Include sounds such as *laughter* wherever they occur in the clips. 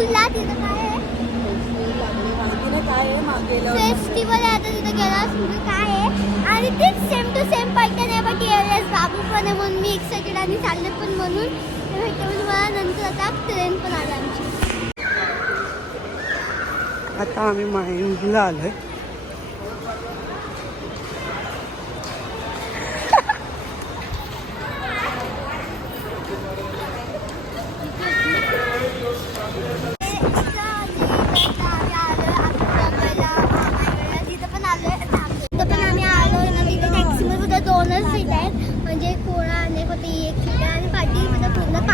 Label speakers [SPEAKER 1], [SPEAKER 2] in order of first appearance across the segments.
[SPEAKER 1] फुलला तिथं काय आहे? फेस्टिवल आहे आता तिथं गेला काय आहे? आणि तेच सेम टू सेम पैठण आहे बट एवढ्याच बाबू पण आहे म्हणून मी एक्सायटेड आणि चालले पण म्हणून. भेटते म्हणजे मला नंतर आता ट्रेन पण आली आमची.
[SPEAKER 2] आता आम्ही माहिंदला आलो
[SPEAKER 1] आहे पण आम्ही आलो ना तिथे टॅक्सीमध्ये सुद्धा दोनच सीट आहेत म्हणजे एक पोळा आणि फक्त एक सीट आहे आणि पाठी म्हणजे पूर्ण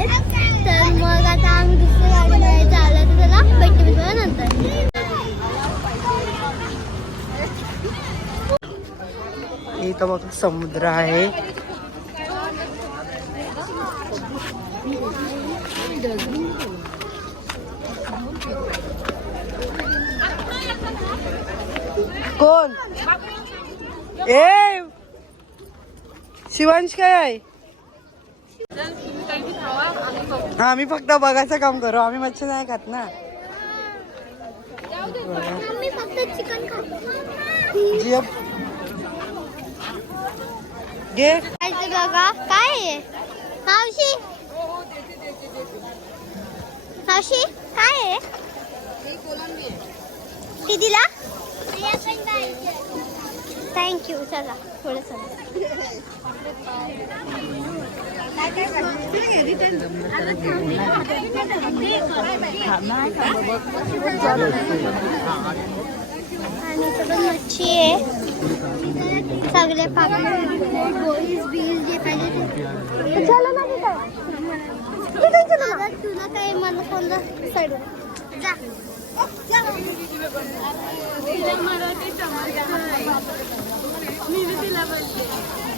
[SPEAKER 1] आहेत. तर मग आता आम्ही दुसऱ्या गाडीमध्ये चाललो तर त्याला भेटते मी तुम्हाला नंतर.
[SPEAKER 2] इथं बघ समुद्र आहे. कोण? ए शिवांश काय आहे? हा आम्ही फक्त बघायचं काम करू. आम्ही मच्छी नाही खात ना.
[SPEAKER 1] आम्ही फक्त चिकन खातो
[SPEAKER 2] जिया घे.
[SPEAKER 1] बघा. काय आहे? मावशी? मावशी काय आहे? कितीला? थँक्यू चला थोडस आणि इथं पण मच्छी आहे सगळे पापड बीज जे पाहिजे ते चला ना तिथं दादा, तुला काय मला कोणतं सड जा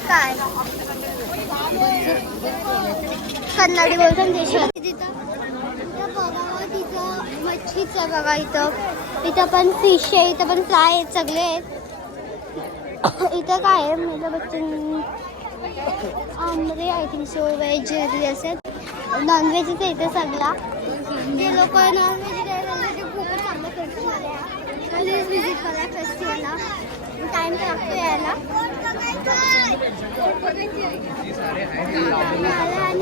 [SPEAKER 1] काय कन्नडी बोलतो तिथं मच्छीच आहे बघा इथं. इथं पण फिश आहे इथं पण फ्राय आहेत सगळे. आहेत इथं काय आहे माझ्या Bachchan? Aamre I think so veg असेल. नॉनव्हेजच आहे इथे सगळा. जे लोक नॉनव्हेज ते खूपच चांगलं फेस्टिवल आहे. प्लीज विजिट करा फेस्टिवलला टाइम तर लागतो यायला. आणि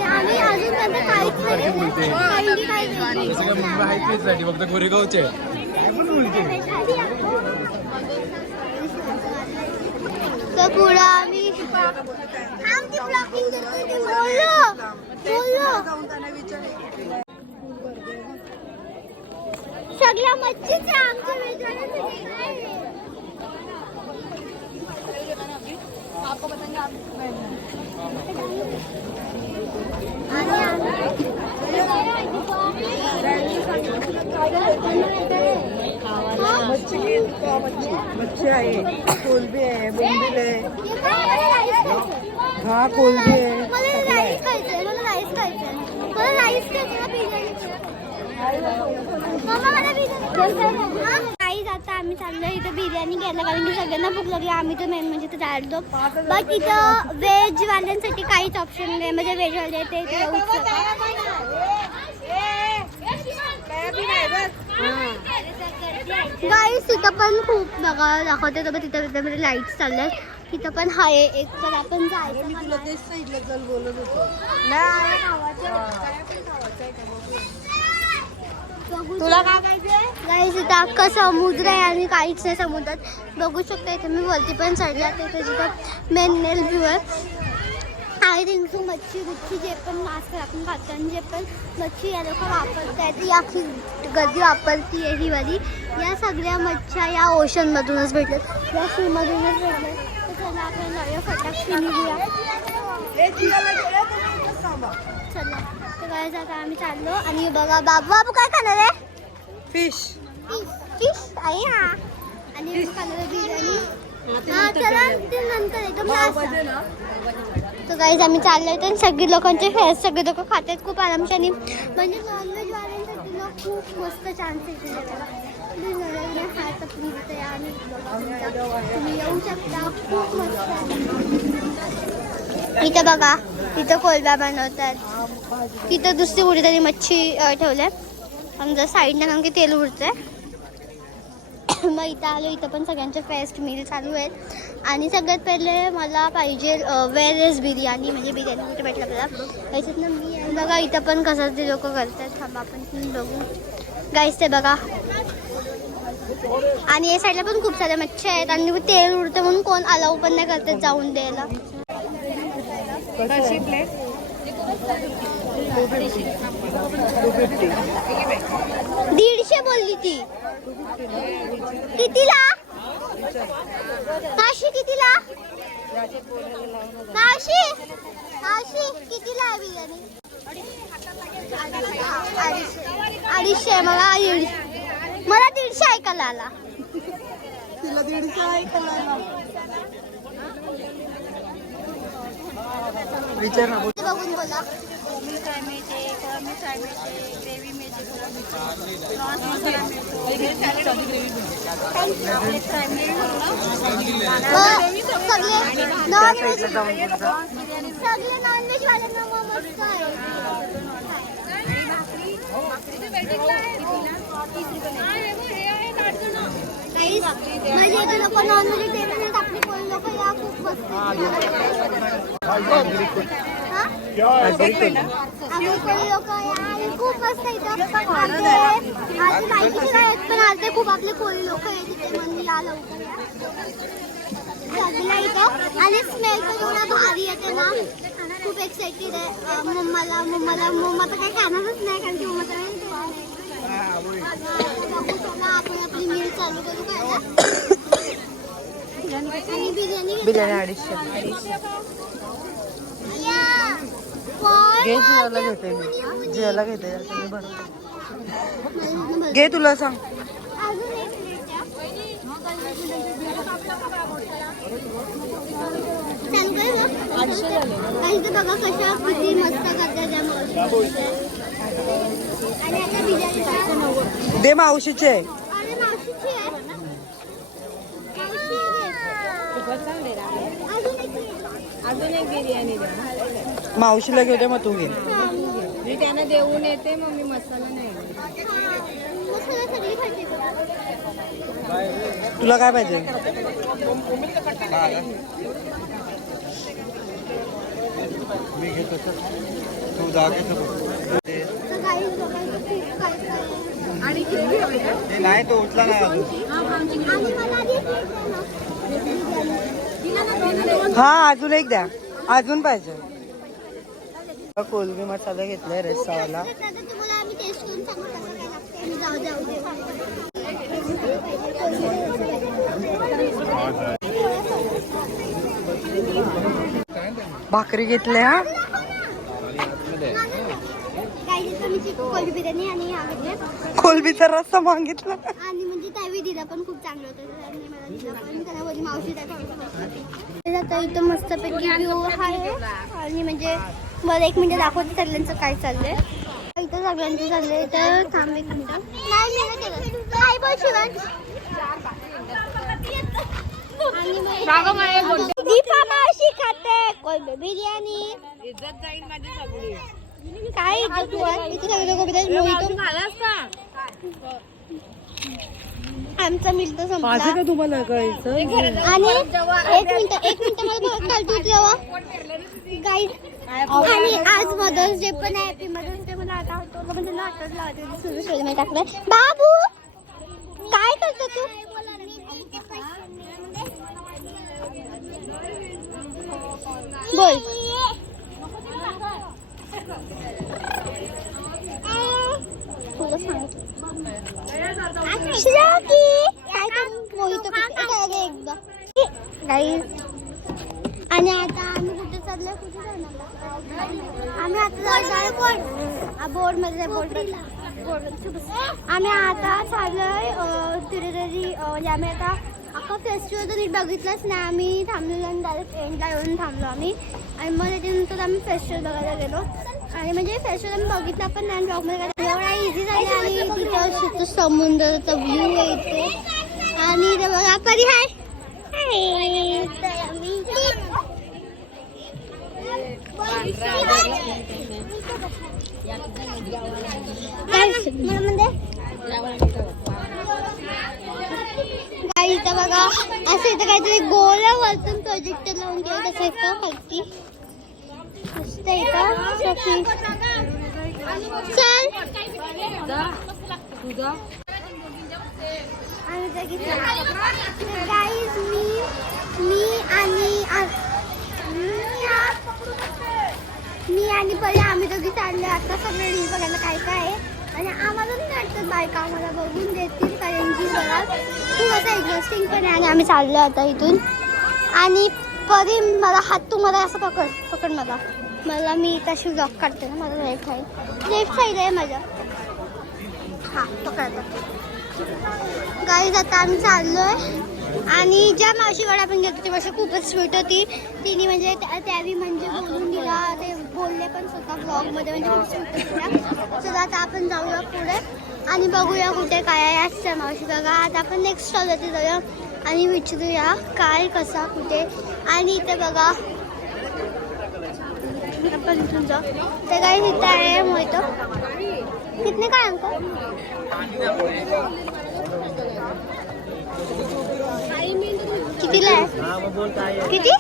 [SPEAKER 1] काहीच नाही काही काही
[SPEAKER 3] साठी फक्त गोरेगावचे
[SPEAKER 1] तर पुढं आम्ही बोललो बोललो. सगळ्या मच्छीच आहे आमच्या वेळेस काय आहे? आणि आम्ही-
[SPEAKER 2] मच्छी मच्छी मच्छी आहे कोलबी आहे बोंबील आहे
[SPEAKER 1] हा
[SPEAKER 2] कोलबी आहे आहे.
[SPEAKER 1] राईस खायचंय काही आता आम्ही चाललो इथं बिर्याणी घ्यायला कारण की सगळ्यांना भूक लागली आम्ही तर मेन म्हणजे इथं चालतो बट इथं व्हेजवाल्यांसाठी काहीच ऑप्शन नाही म्हणजे व्हेज ते इथे येऊ गाईस तिथं पण खूप बघा दाखवते तर तिथं तिथं लाईट्स चालल्यात तिथं पण आहे एक तर आपण जायचं
[SPEAKER 2] मी तुला तेच सांगितलं चल बोलत होतो.
[SPEAKER 1] तुला काय गाईस इथं अख्खा समुद्र आहे आणि काहीच नाही समुद्रात. बघू शकता इथे मी वरती पण चढल्या तिथे जिथं मेन नेल व्ह्यू आहे. आय थिंक सो मच्छी गुच्छी जे पण मास्क आपण खातो आणि जे पण मच्छी या लोक वापरतायत या की गदी वापरती आहे ही वाली. या सगळ्या मच्छ्या या ओशनमधूनच भेटल्यात. या सीमधूनच भेटल्यात. तर चला आपण जाऊया फटाक निघूया चला. तर काय आता आम्ही चाललो आणि बघा बाबू बाबू काय खाणार आहे?
[SPEAKER 2] फिश
[SPEAKER 1] फिश आहे हा. आणि खाणार आहे बिर्याणी. हा चला ते नंतर एकदम. तर गाईज आम्ही चाललो तर सगळी लोकांचे फेस सगळे लोक खातात खूप आरामशाने म्हणजे नॉनव्हेज वाल्यांसाठी ना खूप मस्त चान्स आहे तुम्ही आणि तुम्ही येऊ शकता. खूप मस्त इथं बघा इथं कोलबा बनवतात. तिथं दुसरी कुठेतरी मच्छी अं, ठेवल्या. आणि जर साईडनं कारण की तेल उडतंय. मग इथं आलो इथं पण सगळ्यांचे फेस्ट मील चालू आहेत. आणि सगळ्यात पहिले मला पाहिजे वेरेज बिर्याणी? म्हणजे बिर्याणी कुठे भेटलं आपल्याला? याच्यातनं मी आणि बघा इथं पण कसं ते लोक करतात. थांबा आपण पण बघू. गाईस ते बघा. आणि या साईडला पण खूप साऱ्या मच्छी आहेत. आणि तेल उडतं म्हणून कोण अलाऊ पण नाही करतात जाऊन द्यायला.
[SPEAKER 2] कशी प्लेट
[SPEAKER 1] दीडशे बोलली ती. कितीला? काशी कितीला? काशी काशी कितीला अडीचशे. मला मला दीडशे ऐकायला आला.
[SPEAKER 2] तिला दीडशे आहे का विचार
[SPEAKER 1] बघून बोला. मग मस्त आहे Guys, म्हणजे इथे लोक नॉनव्हेज देत नाहीत आपली कोणी लोक या खूप मस्त खूप मस्त पण आलते खूप आपले कोळी लोक आहेत तिथे म्हणून या लवकर आणि स्मेल पण एवढा भारी येते ना. खूप एक्साइटेड आहे. मम्माला मम्माला मम्मा तर काही खाणारच नाही कारण की मम्मा तर आपण आपली मील चालू करू *coughs* बिर्याणी
[SPEAKER 2] अडीचशे घे जियाला
[SPEAKER 1] माझ्या
[SPEAKER 2] घेते मी
[SPEAKER 1] मुली-
[SPEAKER 2] जियाला घेते आता मी बनवते.
[SPEAKER 1] मुली-
[SPEAKER 2] घे तुला सांग
[SPEAKER 1] अजून एक प्लेट द्या. चालू काय गं? काही तर बघा कशा किती मस्त करतात त्या मावशी. आणि आता बिर्याणी
[SPEAKER 2] दे मावशीचे
[SPEAKER 1] अरे मावशीची आहे मावशी आहे. अजून एक प्लेट.
[SPEAKER 2] मावशीला घेऊ दे मग तू घे
[SPEAKER 1] हा,
[SPEAKER 4] मी त्यांना देऊन येते मग मी मसाला नाही
[SPEAKER 1] हा. मसाला सगळी खाते
[SPEAKER 2] तुला काय पाहिजे
[SPEAKER 5] मी घेतो तू. ते नाही तो उठला नाही.
[SPEAKER 2] हा अजून एक द्या अजून पाहिजे कोलबी मसाला घेतलाय रस्सावाला भाकरी घेतल्या?
[SPEAKER 1] काही कमीची
[SPEAKER 2] कोलबीचा रस्सा मागितला.
[SPEAKER 1] आणि म्हणजे त्यावेळी दिला पण खूप चांगलं होतं त्याला मावशी इथं मस्तपैकी व्ह्यू आहे आणि म्हणजे मला एक मिनिट दाखवते सगळ्यांचं काय चाललंय. इथं सगळ्यांचं चाललंय. तर थांब एक मिनिट. दीपा मावशी खाते. बिर्याणी.
[SPEAKER 4] इज्जत जाईल माझी सगळी.
[SPEAKER 1] काय इज्जत तू आहे? इथे सगळे लोक बिर्याणी मोहितो
[SPEAKER 4] झालास का
[SPEAKER 1] आमचा संपला.
[SPEAKER 2] माझं का तुम्हाला कळायचं
[SPEAKER 1] आणि एक मिनिट एक मिनिट मला खालती उतरवा गाईड आणि आज मदर्स डे पण आहे. हॅपी मदर्स डे मला आता आठवलं म्हणजे आठवलं होतं सुरू स्टोरी मध्ये टाकलंय बाबू काय करतो तू? बोल. तुला सांगितलं श्रावकी काय तू मोहित पिते काय रे एकदा. आणि आता आम्ही कुठे चाललोय? कुठे जाणार? आम्ही आता चाललोय बोर्डमध्ये बोर्ड. आम्ही आता चाललोय कुठेतरी म्हणजे आम्ही आता अख्खा फेस्टिवल तर नीट बघितलंच नाही आम्ही. थांबलेलो आणि डायरेक्ट एंडला येऊन थांबलो आम्ही. आणि मग त्याच्यानंतर आम्ही फेस्टिवल बघायला गेलो. आणि म्हणजे फेस्टिवल आम्ही बघितला पण नाही ब्लॉगमध्ये एवढा इझी झाला आणि तिथं तिथं समुद्राचा व्ह्यू इथे आणि बघा परी हाय काही इथं बघा असं इथं काहीतरी गोला वरतून प्रोजेक्ट लावून ठेवत असायचं खालती. मस्त इथं चल. आणि मी मी आणि मी आणि पहिले आम्ही दोघी चाललो. आता सगळे रील बघायला काय काय आहे. आणि आम्हाला नाही वाटतं बायका आम्हाला बघून देतील कारण की बघा खूप असं इंटरेस्टिंग पण आहे. आणि आम्ही चाललो आता इथून. आणि परी मला हात तू मला असं पकड पकड मला. मला मी तशी ब्लॉक काढते ना मला लेफ्ट साईड लेफ्ट साईड आहे माझं. हां पकड गाईज आता आम्ही चाललो आहे आणि ज्या मावशीकडे आपण गेलो ती मावशी खूपच स्वीट होती. तिने म्हणजे त्या- त्यावेळी म्हणजे बोलून दिला ते बोलले पण स्वतः ब्लॉगमध्ये म्हणजे खूप स्वीट होत्या आता आपण जाऊया पुढे आणि बघूया कुठे काय आहे आजच्या मावशी. बघा आता आपण नेक्स्ट स्टॉलवरती जाऊया आणि विचारूया काय कसा कुठे. आणि इथे बघा. आपण इथून जाऊ. ते काय तिथे आहे मोहितो? कितने काय अंक कितीला आहे? किती?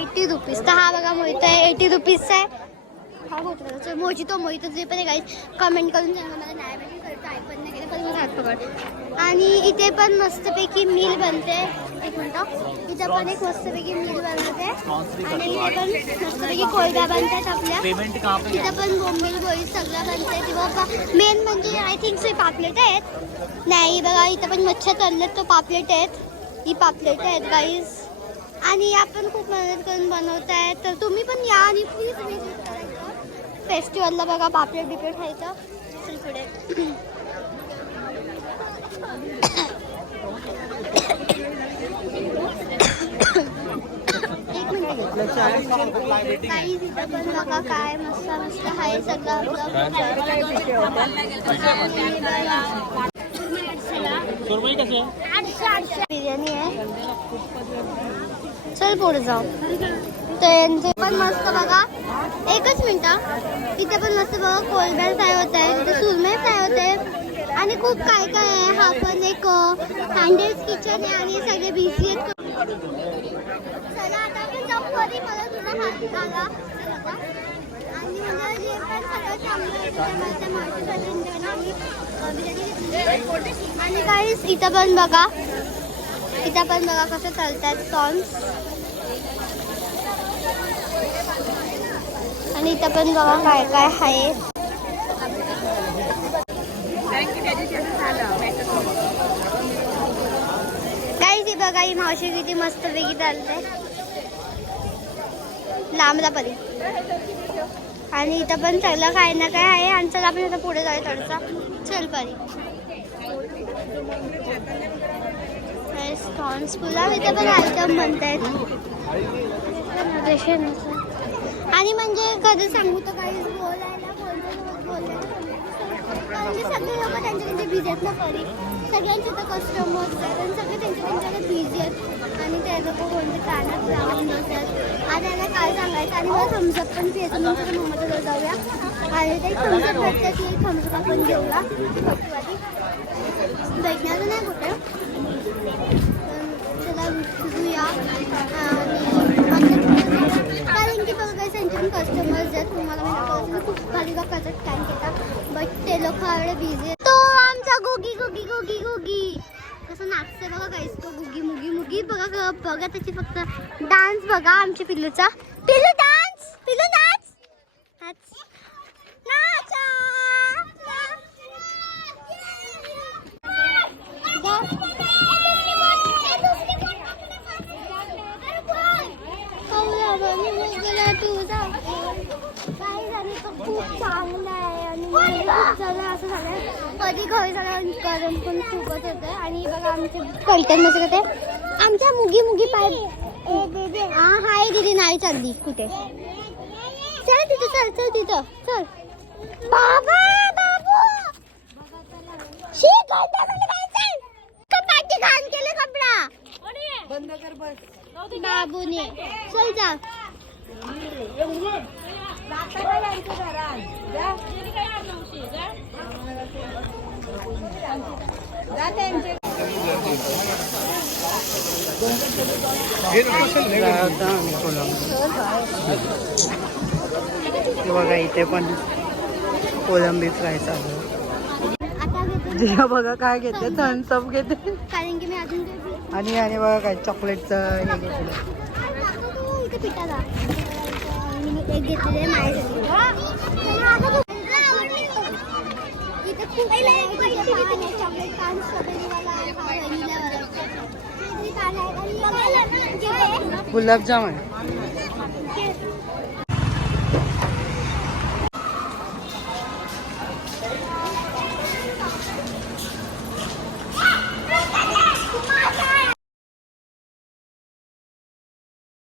[SPEAKER 1] Eighty rupees. तर हा बघा मोहित आहे एटी रुपीजचा आहे. हा होतो मोजी तो मोहित जे पण काही कमेंट करून सांगा मला नाही माहिती करतो आई पण नाही केलं पण मला हात पकड. आणि इथे पण मस्तपैकी मील बनते. एक मिनटं. इथे पण एक मस्तपैकी मील बनते आणि इथे पण मस्तपैकी कोयडा बनतात आपल्या. इथं पण बोंबील बोई सगळं बनते किंवा मेन म्हणजे आय थिंक से पापलेट आहेत. नाही बघा इथं पण मच्छर तळलेत तो पापलेट आहेत. ही पापलेट आहेत गाईज आणि आपण खूप मेहनत करून बनवत आहे तर तुम्ही पण या आणि प्लीज विजिट करायचं फेस्टिवलला बघा पापलेट बिपलेट खायचं चल पुढे. एक मिनिट काही तिथं पण बघा काय मस्त मस्त आहे. सगळं बिर्याणी आहे. चल पुढे जाऊ. त्यांचे पण मस्त बघा. एकच मिनिट तिथे पण मस्त बघा कोलबॅर फ्राय होत आहे तिथे सुरमई फ्राय होते आणि खूप काय काय आहे हा पण एक हँडेड किचन आहे आणि सगळे बिझी आहेत. चला आता आपण जाऊ. मला तुझा हात आला बघा. आणि मला जे पण सगळं चांगलं आहे ते मला त्या मावशीसाठी देणं आणि, काहीच इथं पण बघा. इथं पण बघा कसं चालतात सॉन्ग्स आणि इथं पण बघा काय काय आहे. काहीच बघा ही मावशी किती मस्त वेगळी चालते लांबला परी. आणि इथं पण सगळं काय ना काय आहे. आणि चला आपण आता पुढे जाऊ थोडसा. चल परी. स्टॉन्स पुलाव इथे पण आयटम रेशन आणि म्हणजे कधी सांगू तर काही बोलायला की सगळे लोक त्यांच्या त्यांच्या ना परी. सगळ्यांचे तर कस्टमर्स आहेत आणि सगळे त्यांच्या त्यांच्याकडे बिझी आहेत. आणि ते लोक कोणते कानात लावून नसतात आणि त्यांना काय सांगायचं? आणि मला थम्सअप पण पियायचं म्हणजे सगळं जाऊया. आणि ते थम्सअप भेटतं की थम्सअप आपण घेऊया. भेटणार नाही कुठे. चला घेऊया आणि कारण की बघा काही त्यांचे कस्टमर्स आहेत. तुम्हाला माहिती खूप खाली करतात टँक येतात बट ते लोक एवढे बिझी गोगी गोगी गोगी. कसं नाचते बघा काहीच तो गुगी मुगी मुगी. बघा बघा त्याची फक्त डान्स बघा आमच्या पिल्लूचा. पिल्लू डान्स पिल्लू डान्स नाच! नाचा! खूप चांगलं आहे. कधी घरी झालं गरम पण खूपच होतं आणि बघा आमचे कलटन नसं ते आमच्या मुगी मुगी पाय हा हाय दिदी नाही चालली कुठे चल तिथं चल चल तिथं चल बाबा बाबू शी कपाटी घाण केले कपडा
[SPEAKER 2] बंद कर बस
[SPEAKER 1] बाबूने चल जा
[SPEAKER 2] बघा इथे पण कोलंबी फ्राय चालू जिया बघा काय घेते थम्सअप घेते. आणि आणि बघा काय चॉकलेटचं हे घेतलं
[SPEAKER 1] टाकतो तू इथे पिठाला आणि मी एक घेतलेलं आहे माझ्यासाठी चला, आता तू- इथे खूप चॉकलेट पान, स्ट्रॉबेरीवाला,
[SPEAKER 2] गुलाबजाम आहे